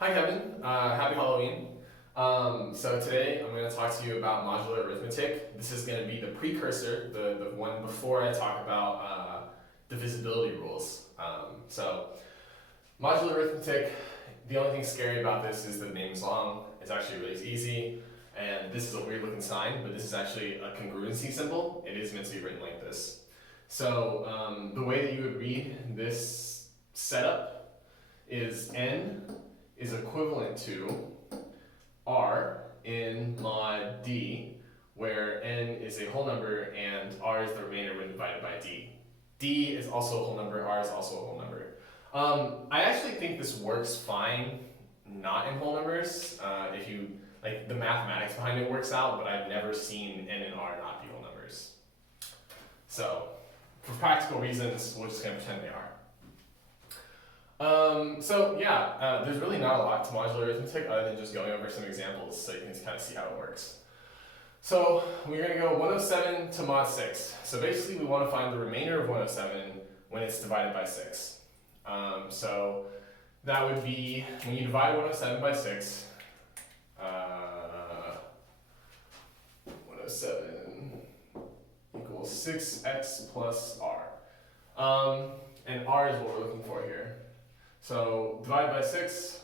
Hi Kevin, happy Halloween. So today I'm going to talk to you about modular arithmetic. This is going to be the precursor, the one before I talk about divisibility rules. Modular arithmetic, the only thing scary about this is the name's long. It's actually really easy, and this is a weird looking sign, but this is actually a congruency symbol. It is meant to be written like this. So the way that you would read this setup is n is equivalent to r in mod d, where n is a whole number and r is the remainder when divided by d. D is also a whole number, r is also a whole number. I actually think this works fine not in whole numbers. If you like, the mathematics behind it works out, but I've never seen n and r not be whole numbers. So for practical reasons, we're just going to pretend they are. There's really not a lot to modular arithmetic other than just going over some examples so you can kind of see how it works. So we're going to go 107 to mod 6. So basically we want to find the remainder of 107 when it's divided by 6. So that would be, when you divide 107 by 6, 107 equals 6x plus r. And r is what we're looking for here. So divide by 6,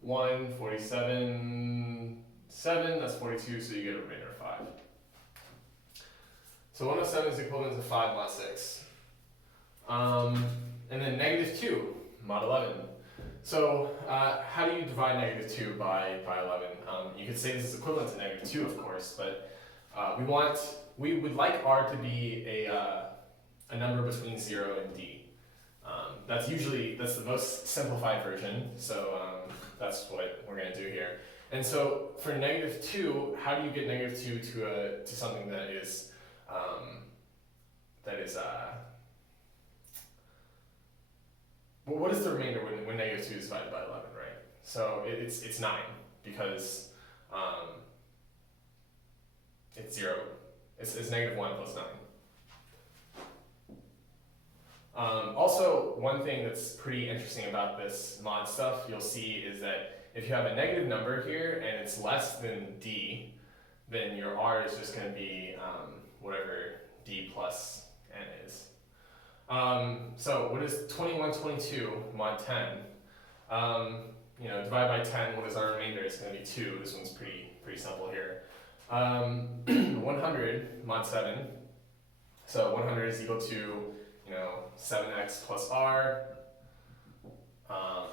1, 47, 7, that's 42, so you get a remainder of 5. So 107 is equivalent to 5 mod 6. And then negative 2 mod 11. So how do you divide negative 2 by 11? You could say this is equivalent to negative 2, of course, but we would like r to be a number between 0 and d. That's the most simplified version, so that's what we're going to do here. And so for negative 2, how do you get negative 2 to something that is what is the remainder when negative 2 is divided by 11, right? So it's 9, because it's 0. It's negative 1 plus 9. Also, one thing that's pretty interesting about this mod stuff you'll see is that if you have a negative number here and it's less than d, then your r is just going to be whatever d plus n is. So what is 2122 mod 10? Divide by 10, what is our remainder? It's going to be 2. This one's pretty simple here. 100 mod 7. So 100 is equal to 7x plus r.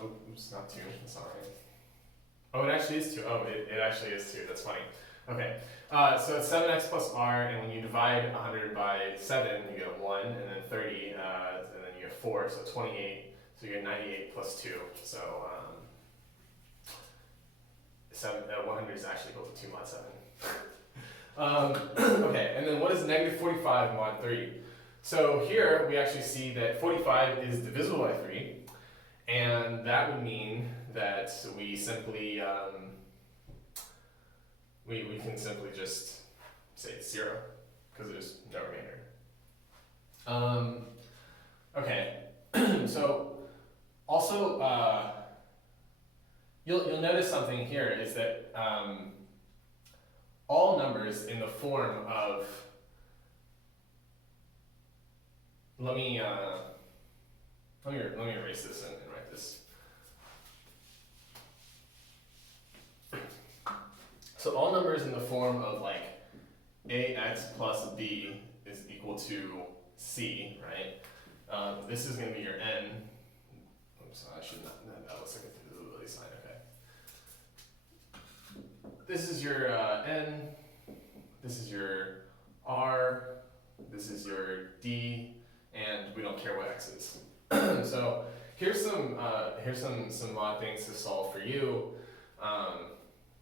Oops, not 2, sorry. Oh, it actually is 2. Oh, it actually is 2, that's funny. Okay, so it's 7x plus r, and when you divide 100 by 7, you get a 1, and then 30, and then you get 4, so 28, so you get 98 plus 2. So 100 is actually equal to 2 mod 7. Okay, and then what is negative 45 mod 3? So here we actually see that 45 is divisible by 3, and that would mean that we simply we can simply just say it's 0 because there's no remainder. Okay, so also you'll notice something here is that all numbers in the form of let me erase this and write this. So all numbers in the form of like ax plus b is equal to c, right? This is going to be your n. Oops, I should not. That looks like a divisibility sign. Okay. This is your n. This is your r. This is your d. And we don't care what x is. So here's some odd things to solve for you,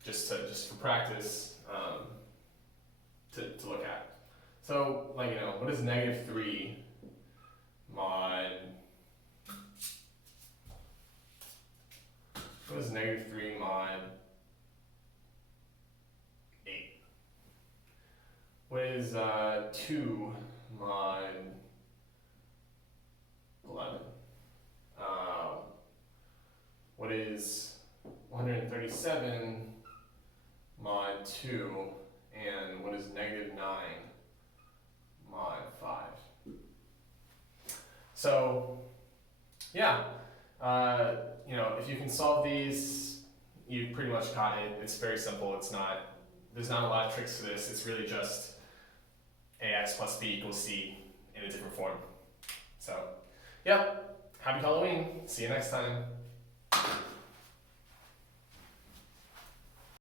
just for practice, to look at. So what is negative 3 mod? What is negative 3 mod 8? What is 2 mod 11? What is 137 mod 2, and what is negative 9 mod 5. So, yeah, you know, if you can solve these, you pretty much got it. It's very simple. There's not a lot of tricks to this. It's really just ax plus b equals c in a different form. So, yeah, happy Halloween. See you next time.